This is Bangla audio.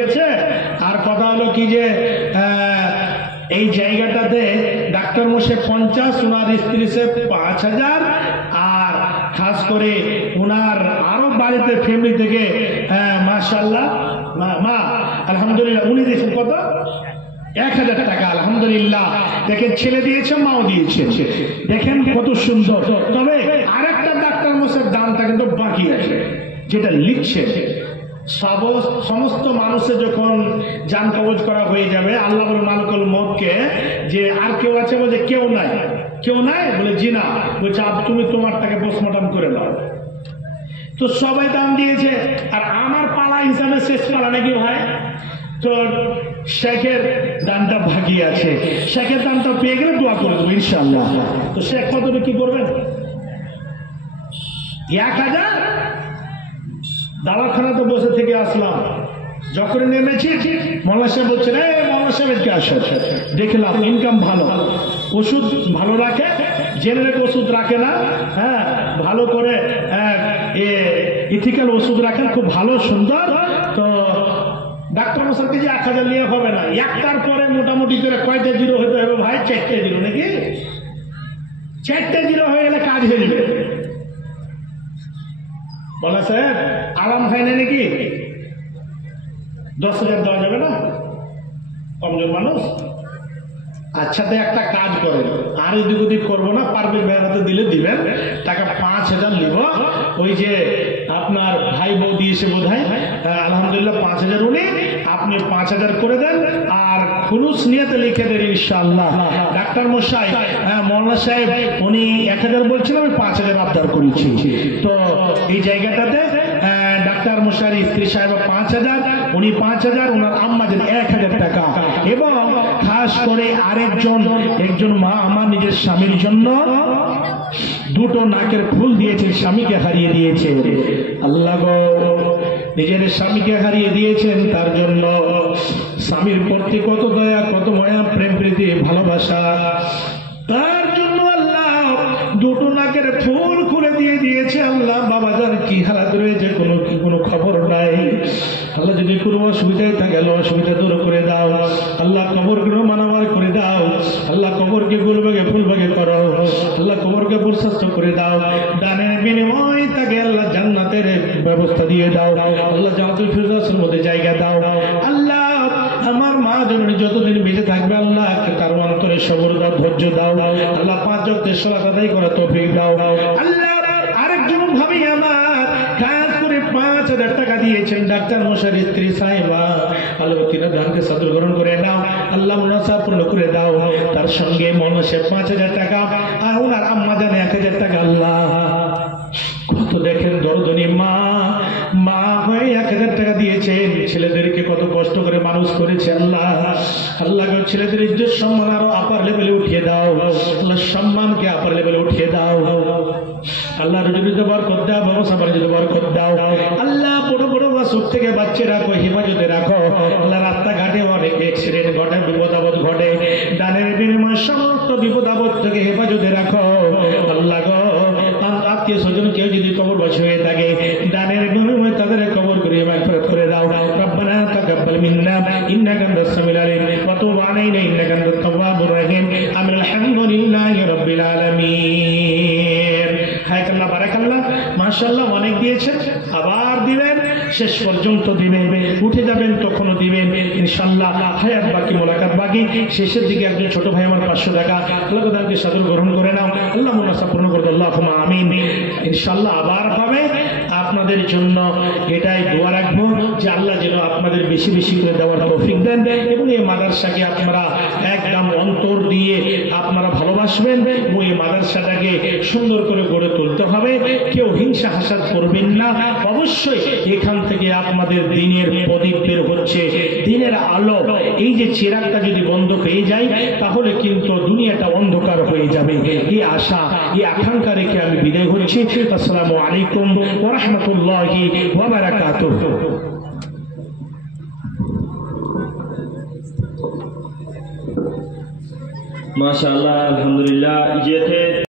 গেছে। আর কথা হলো কি যে এই জায়গাটাতে ডাক্তার মশাই 50, ওনার স্ত্রী সে 5000, আর খাস করে ওনার আরো বাড়িতে ফ্যামিলি থেকে মাশাআল্লাহ মা আলহামদুলিল্লাহ উনি দিয়েছেন কত 1000 টাকা। আলহামদুলিল্লাহ দেখেন, ছেলে দিয়েছে, মাও দিয়েছে, দেখেন কত সুন্দর। তবে আরেকটা ডাক্তার মশাইয়ের দানটা কিন্তু বাকি আছে, যেটা লিখছে সমস্ত মানুষের যখন জান কবজ করা হয়ে যাবে, আল্লাহ বলে মালিকুল মউতকে যে আর কেউ আছে, বলছে কেউ নাই, কেউ নাই, বলে জি না, বলছে তুমি তোমারটাকে পোস্টমর্টম করে দাও। তো সবাই দান দিয়েছে, আর আমার পালা হিসাবে শেষ পালা নাকি ভাই, তো শেখের দানটা বাকি আছে। শেখের দানটা পেয়ে গেলে দোয়া করে দেবো ইনশাআল্লাহ। তো শেখ কতটা কি করবেন? 1000। দাওয়াখানাতে বসে থেকে আসলাম, যখন নেমেছি মৌলানা সাহেব বলছেন মৌলানা সাহেবকে আসো, দেখলাম ইনকাম ভালো, ওষুধ ভালো রাখে, জেনারেল ওষুধ রাখে না, হ্যাঁ ভালো করে ইথিক্যাল ওষুধ রাখেন, খুব ভালো সুন্দর। তো ডাক্তার মশাইকে যে 1000 নিয়ে হবে না, একটার পরে মোটামুটি করে কয়টা জিরো হতে হবে ভাই? 4টে জিরো নাকি? 4টে জিরো হয়ে গেলে কাজ হয়ে যাবে। বলা সাহেব আরাম হয় না নাকি? 10,000 দেওয়া যাবে না? কমজোর মানুষ। আচ্ছা, তো একটা কাজ করেন, আর এদিক ওদিক করবো না, পারবে বেড়াতে দিলে দিবেন, টাকা 5000 নিব। ওই যে আপনার ভাই বউ দিয়েছে বোধ হয়, আলহামদুলিল্লাহ 5000 উনি, আপনি 5000 করে দেন, আর খুলুস নিয়তে লিখে দেন ইনশাআল্লাহ। ডাক্তার মশাই মৌলানা সাহেব উনি 1000 বলছিলেন, আমি 5000 আবদার করেছি। তো এই জায়গাটাতে ডাক্তার মশাই স্ত্রী সাহেব 5000, উনি 5000, ওনার আম্মা যেন 1000 টাকা। এবং খাস করে একজন মা আমার নিজের স্বামীর জন্য 2টো নাকের ফুল দিয়েছে, স্বামীকে হারিয়ে দিয়েছে। আল্লাহ গো, নিজের স্বামীকে হারিয়ে দিয়েছেন, তার জন্য স্বামীর প্রতি কত দয়া, কত মায়া, প্রেম, প্রীতি, ভালোবাসা, তার জন্য আল্লাহ 2টো নাকের ফুল খুলে দিয়ে দিয়েছে। আল্লাহ বাবাজান কি হালাত রয়েছে কোনো খবর নাই। আল্লাহ যদি কোনো অসুবিধায় থাকে, আল্লাহ অসুবিধা দূর করে দাও। আল্লাহ কবরগুলো মানাবার করে দাও। আল্লাহ কবরকে গুলবাগে ফুলবাগে করো। আল্লাহ কবরকে প্রশস্ত করে দাও। দানের বিনিময় তাকে আল্লাহ জান্নাতের ব্যবস্থা দিয়ে দাও। আল্লাহ জান্নাতুল ফিরদাউসের মধ্যে জায়গা দাও। আল্লাহ আমার মা জননী যতদিন বেঁচে থাকবে, আল্লাহ তার অন্তরে সবর দাও, ধৈর্য দাও। আল্লাহ 5 ওয়াক্তের সালাত আদায় করার তৌফিক দাও। আল্লাহ আরেকজন ভাবি আমার খাস করে 5000 টাকা দিয়েছেন, ডাক্তার মশাইর স্ত্রী সাহেবা, আল্লাহ তিনা দানকে সাদর গ্রহণ করে নাও। আল্লাহ মুনাসা পূর্ণ করে দাও। তার সঙ্গে মনসে 5000 টাকা, আর ওনার আম্মা জানে 1000 টাকা। আল্লাহ কত দেখেন দরদনি মা হয়ে 1000 টাকা দিয়েছেন, ছেলেদেরকে কত কষ্ট করে মানুষ করেছে। আল্লাহ ছেলেদের ইজ্জত সম্মান আরো আপার লেভেলে উঠিয়ে দাও। আল্লাহ সম্মানকে আপার লেভেলে উঠিয়ে দাও। আল্লাহ রুজিতে বরকত দাও, ব্যবসা বাণিজ্যে বরকত দাও। আল্লাহ বড় বড় বাসুর থেকে বাচ্চা রাখো, হেফাজতে রাখো। আল্লাহ রাস্তাঘাটে অনেক অ্যাক্সিডেন্ট ঘটে, বিপদ আপদ ঘটে, দানের বিনিময়ে সমস্ত বিপদ আপদ থেকে হেফাজতে রাখো। আল্লাহ গো, আত্মীয় স্বজন কেউ যদি কবরবাসী হয়ে থাকে, দানের বিনিময়ে তাদের কবর করে মাগফিরাত করে দাও। রব্বানা তাকাব্বাল মিন্না ইন্নাকা আনতাস সামিউল আলিম ওয়া তুব আলাইনা ইন্নাকা আনতাত তাওয়াবুর রহিম। আলহামদুলিল্লাহি রাব্বিল আলামিন। হায়াকাল্লাহ, বারাকাল্লাহ, মাশাআল্লাহ। অনেক দিয়েছেন, আবার দিবেন, শেষ পর্যন্ত দিবেন, উঠে যাবেন তখনও দিবেন ইনশাআল্লাহ। হায়াত বাকি, মোলাকাত বাকি। শেষের দিকে একজন ছোট ভাই আমার 500 টাকা, আল্লাহ তাদেরকে সাদর গ্রহণ করে নাও। আল্লাহ মুনাসা পূর্ণ করে দাও। আল্লাহুম্মা আমিন। ইনশাআল্লাহ আবার পাবে। আপনাদের জন্য এটাই দোয়া রাখবো যে আল্লাহ যেন আপনাদের বেশি বেশি করে দেওয়ার তৌফিক দেন, এবং এই মাদ্রাসাকে আপনারা একদম অন্তর দিয়ে আপনারা ভালোবাসবেন, এবং এই মাদ্রাসাটাকে সুন্দর করে গড়ে তুলতে হবে। কেউ হিংসা হাসাদ করবেন না। অবশ্যই এখান থেকে আপনাদের দিনের প্রদীপ বের হচ্ছে, দিনের আলো। এই যে চিরাগটা যদি বন্ধ হয়ে যায়, তাহলে কিন্তু দুনিয়াটা অন্ধকার হয়ে যাবে। এই আশা, এই আকাঙ্ক্ষা রেখে আমি বিদায় হচ্ছি। আসসালামু আলাইকুম ওয়া রাহমাতুল্লাহি ওয়া বারাকাতুহু। माशाअल्लाह, अल्हम्दुलिल्लाह। ये थे